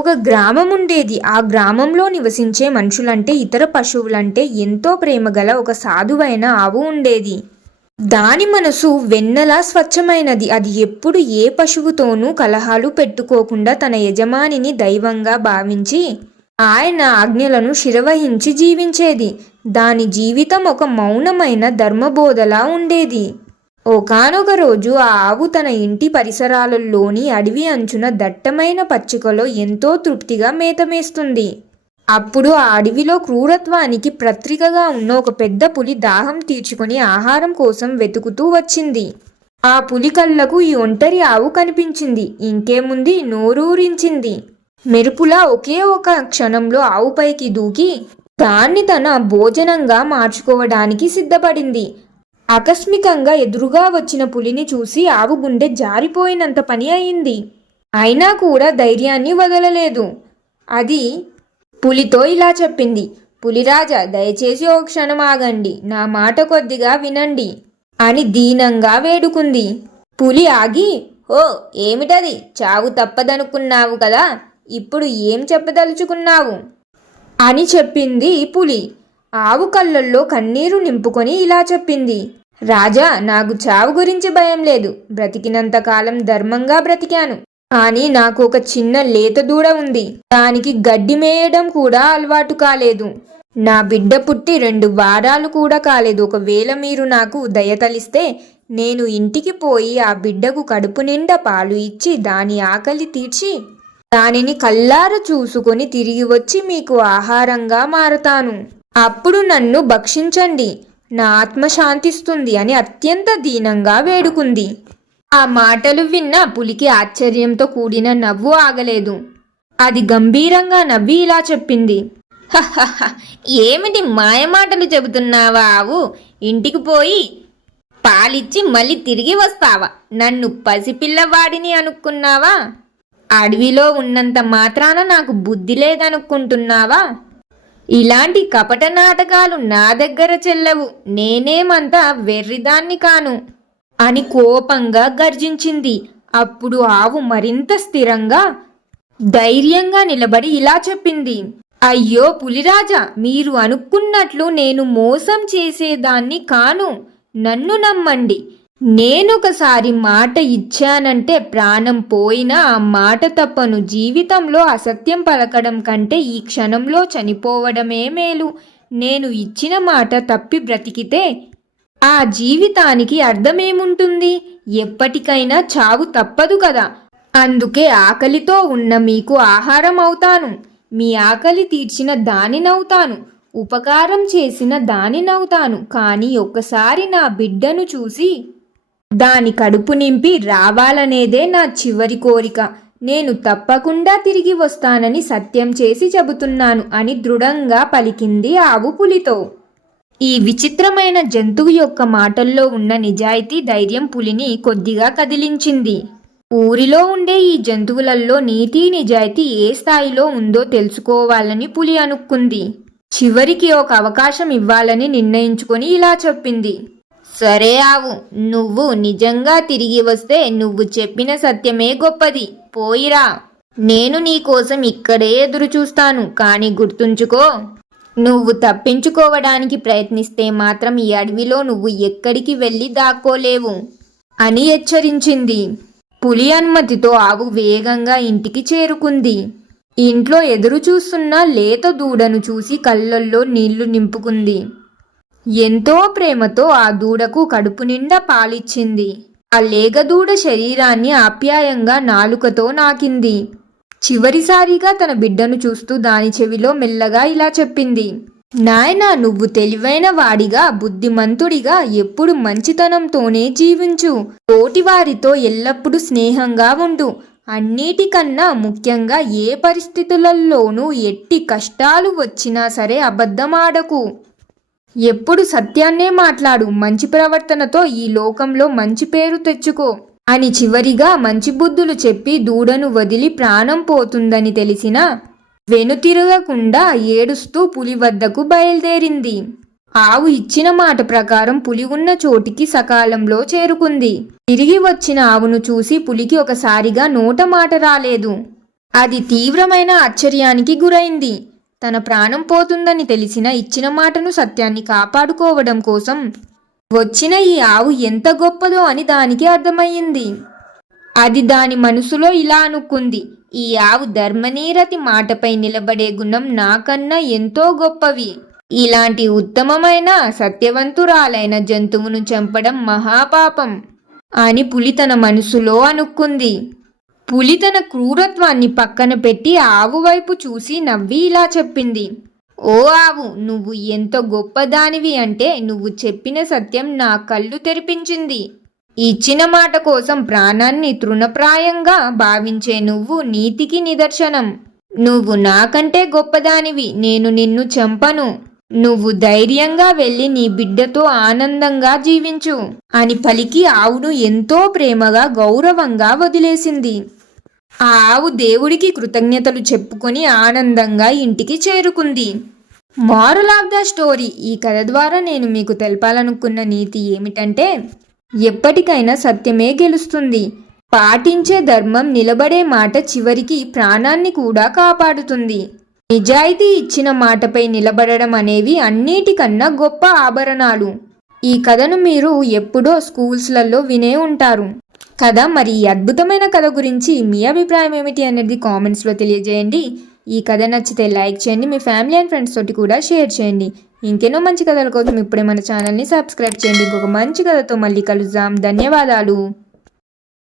ఒక గ్రామం ఉండేది. ఆ గ్రామంలో నివసించే మనుషులంటే ఇతర పశువులంటే ఎంతో ప్రేమ గల ఒక సాధువైన ఆవు ఉండేది. దాని మనసు వెన్నలా స్వచ్ఛమైనది. అది ఎప్పుడు ఏ పశువుతోనూ కలహాలు పెట్టుకోకుండా తన యజమానిని దైవంగా భావించి ఆయన ఆజ్ఞలను శిరవహించి జీవించేది. దాని జీవితం ఒక మౌనమైన ధర్మబోధలా ఉండేది. ఒకానొక రోజు ఆ ఆవు తన ఇంటి పరిసరాలలోని అడవి అంచున దట్టమైన పచ్చికలో ఎంతో తృప్తిగా మేతమేస్తుంది. అప్పుడు ఆ అడవిలో క్రూరత్వానికి ప్రత్రికగా ఉన్న ఒక పెద్ద పులి దాహం తీర్చుకొని ఆహారం కోసం వెతుకుతూ వచ్చింది. ఆ పులి కళ్ళకు ఈ ఒంటరి ఆవు కనిపించింది. ఇంకేముంది? నోరూరించింది. మెరుపులా ఒకే ఒక క్షణంలో ఆవుపైకి దూకి దాన్ని తన భోజనంగా మార్చుకోవడానికి సిద్ధపడింది. ఆకస్మికంగా ఎదురుగా వచ్చిన పులిని చూసి ఆవు గుండె జారిపోయినంత పని అయింది. అయినా కూడా ధైర్యాన్ని వదలలేదు. అది పులితో ఇలా చెప్పింది. పులిరాజా దయచేసి ఓ క్షణం ఆగండి. నా మాట కొద్దిగా వినండి అని దీనంగా వేడుకుంది. పులి ఆగి ఓ ఏమిటది? చావు తప్పదనుకున్నావు కదా. ఇప్పుడు ఏం చెప్పదలుచుకున్నావు? అని చెప్పింది పులి. ఆవు కళ్ళల్లో కన్నీరు నింపుకొని ఇలా చెప్పింది. రాజా నాకు చావు గురించి భయం లేదు. బ్రతికినంత కాలం ధర్మంగా బ్రతికాను. కానీ నాకు ఒక చిన్న లేత దూడ ఉంది. దానికి గడ్డి మేయడం కూడా అలవాటు కాలేదు. నా బిడ్డ పుట్టి రెండు వారాలు కూడా కాలేదు. ఒకవేళ మీరు నాకు దయతలిస్తే నేను ఇంటికి పోయి ఆ బిడ్డకు కడుపు నిండా పాలు ఇచ్చి దాని ఆకలి తీర్చి దానిని కల్లార చూసుకొని తిరిగి వచ్చి మీకు ఆహారంగా మారతాను. అప్పుడు నన్ను భక్షించండి. నా ఆత్మ శాంతిస్తుంది అని అత్యంత దీనంగా వేడుకుంది. ఆ మాటలు విన్న పులికి ఆశ్చర్యంతో కూడిన నవ్వు ఆగలేదు. అది గంభీరంగా నవ్వి ఇలా చెప్పింది. ఏమిటి మాయమాటలు చెబుతున్నావా ఆవు? ఇంటికి పోయి పాలిచ్చి మళ్ళీ తిరిగి వస్తావా? నన్ను పసిపిల్లవాడిని అనుకున్నావా? అడవిలో ఉన్నంత మాత్రాన నాకు బుద్ధి లేదనుకుంటున్నావా? ఇలాంటి కపట నాటకాలు నా దగ్గర చెల్లవు. నేనేమంతా వెర్రిదాన్ని కాను. అని కోపంగా గర్జించింది. అప్పుడు ఆవు మరింత స్థిరంగా ధైర్యంగా నిలబడి ఇలా చెప్పింది. అయ్యో పులిరాజా మీరు అనుకున్నట్లు నేను మోసం చేసేదాన్ని కాను. నన్ను నమ్మండి. నేనొకసారి మాట ఇచ్చానంటే ప్రాణం పోయినా ఆ మాట తప్పను. జీవితంలో అసత్యం పలకడం కంటే ఈ క్షణంలో చనిపోవడమే మేలు. నేను ఇచ్చిన మాట తప్పి బ్రతికితే ఆ జీవితానికి అర్థమేముంటుంది? ఎప్పటికైనా చావు తప్పదు కదా. అందుకే ఆకలితో ఉన్న మీకు ఆహారం అవుతాను. మీ ఆకలి తీర్చిన దానినవుతాను. ఉపకారం చేసిన దానినవుతాను. కానీ ఒక్కసారి నా బిడ్డను చూసి దాని కడుపు నింపి రావాలనేదే నా చివరి కోరిక. నేను తప్పకుండా తిరిగి వస్తానని సత్యం చేసి చెబుతున్నాను అని దృఢంగా పలికింది ఆవు పులితో. ఈ విచిత్రమైన జంతువు యొక్క మాటల్లో ఉన్న నిజాయితీ ధైర్యం పులిని కొద్దిగా కదిలించింది. ఊరిలో ఉండే ఈ జంతువులలో నీతి నిజాయితీ ఏ స్థాయిలో ఉందో తెలుసుకోవాలని పులి అనుకుంది చివరికి ఒక అవకాశం ఇవ్వాలని నిర్ణయించుకొని ఇలా చెప్పింది. సరే ఆవు నువ్వు నిజంగా తిరిగి వస్తే నువ్వు చెప్పిన సత్యమే గొప్పది. పోయిరా. నేను నీకోసం ఇక్కడే ఎదురు చూస్తాను కానీ గుర్తుంచుకో. నువ్వు తప్పించుకోవడానికి ప్రయత్నిస్తే మాత్రం ఈ అడవిలో నువ్వు ఎక్కడికి వెళ్ళి దాక్కోలేవు అని హెచ్చరించింది. పులి అనుమతితో ఆవు వేగంగా ఇంటికి చేరుకుంది. ఇంట్లో ఎదురు చూస్తున్న లేత దూడను చూసి కళ్ళల్లో నీళ్ళు నింపుకుంది. ఎంతో ప్రేమతో ఆ దూడకు కడుపు నిండా పాలిచ్చింది. ఆ లేగదూడ శరీరాన్ని ఆప్యాయంగా నాలుకతో నాకింది. చివరిసారిగా తన బిడ్డను చూస్తూ దాని చెవిలో మెల్లగా ఇలా చెప్పింది. నాయనా నువ్వు తెలివైన వాడిగా బుద్ధిమంతుడిగా ఎప్పుడు మంచితనంతోనే జీవించు. తోటివారితో ఎల్లప్పుడూ స్నేహంగా ఉండు. అన్నిటికన్నా ముఖ్యంగా ఏ పరిస్థితులలోనూ ఎట్టి కష్టాలు వచ్చినా సరే అబద్ధమాడకు. ఎప్పుడు సత్యాన్నే మాట్లాడు మంచి ప్రవర్తనతో ఈ లోకంలో మంచి పేరు తెచ్చుకో అని చివరిగా మంచి బుద్ధులు చెప్పి దూడను వదిలి ప్రాణం పోతుందని తెలిసిన వెనుతిరగకుండా ఏడుస్తూ పులి వద్దకు బయలుదేరింది. ఆవు ఇచ్చిన మాట ప్రకారం పులి ఉన్న చోటికి సకాలంలో చేరుకుంది. తిరిగి వచ్చిన ఆవును చూసి పులికి ఒకసారిగా నోట మాట రాలేదు. అది తీవ్రమైన ఆశ్చర్యానికి గురైంది. తన ప్రాణం పోతుందని తెలిసిన ఇచ్చిన మాటను సత్యాన్ని కాపాడుకోవడం కోసం వచ్చిన ఈ ఆవు ఎంత గొప్పదో అని దానికి అర్థమయ్యింది. అది దాని మనసులో ఇలా అనుకుంది ఈ ఆవు ధర్మనీరతి మాటపై నిలబడే గుణం నాకన్నా ఎంతో గొప్పవి. ఇలాంటి ఉత్తమమైన సత్యవంతురాలైన జంతువును చంపడం మహాపాపం అని పులి తన మనసులో అనుకుంది. పులి తన క్రూరత్వాన్ని పక్కన పెట్టి ఆవు వైపు చూసి నవ్వి ఇలా చెప్పింది. ఓ ఆవు నువ్వు ఎంత గొప్పదానివి అంటే నువ్వు చెప్పిన సత్యం నా కళ్ళు తెరిపించింది. ఇచ్చిన మాట కోసం ప్రాణాన్ని తృణప్రాయంగా భావించే నువ్వు నీతికి నిదర్శనం. నువ్వు నాకంటే గొప్పదానివి నేను నిన్ను చంపను. నువ్వు ధైర్యంగా వెళ్ళి నీ బిడ్డతో ఆనందంగా జీవించు అని పలికి ఆవును ఎంతో ప్రేమగా గౌరవంగా వదిలేసింది. ఆ ఆవు దేవుడికి కృతజ్ఞతలు చెప్పుకొని ఆనందంగా ఇంటికి చేరుకుంది. మారల్ ఆఫ్ ద స్టోరీ ఈ కథ ద్వారా నేను మీకు తెలపాలనుకున్న నీతి ఏమిటంటే ఎప్పటికైనా సత్యమే గెలుస్తుంది. పాటించే ధర్మం నిలబడే మాట చివరికి ప్రాణాన్ని కూడా కాపాడుతుంది. నిజాయితీ ఇచ్చిన మాటపై నిలబడడం అనేవి అన్నిటికన్నా గొప్ప ఆభరణాలు. ఈ కథను మీరు ఎప్పుడో స్కూల్స్లలో వినే ఉంటారు. కదా మరి ఈ అద్భుతమైన కథ గురించి మీ అభిప్రాయం ఏమిటి అనేది కామెంట్స్లో తెలియజేయండి. ఈ కథ నచ్చితే లైక్ చేయండి మీ ఫ్యామిలీ అండ్ ఫ్రెండ్స్ తోటి కూడా షేర్ చేయండి. ఇంకెన్నో మంచి కథల కోసం ఇప్పుడే మన ఛానల్ని సబ్స్క్రైబ్ చేయండి. ఇంకొక మంచి కథతో మళ్ళీ కలుద్దాం. ధన్యవాదాలు.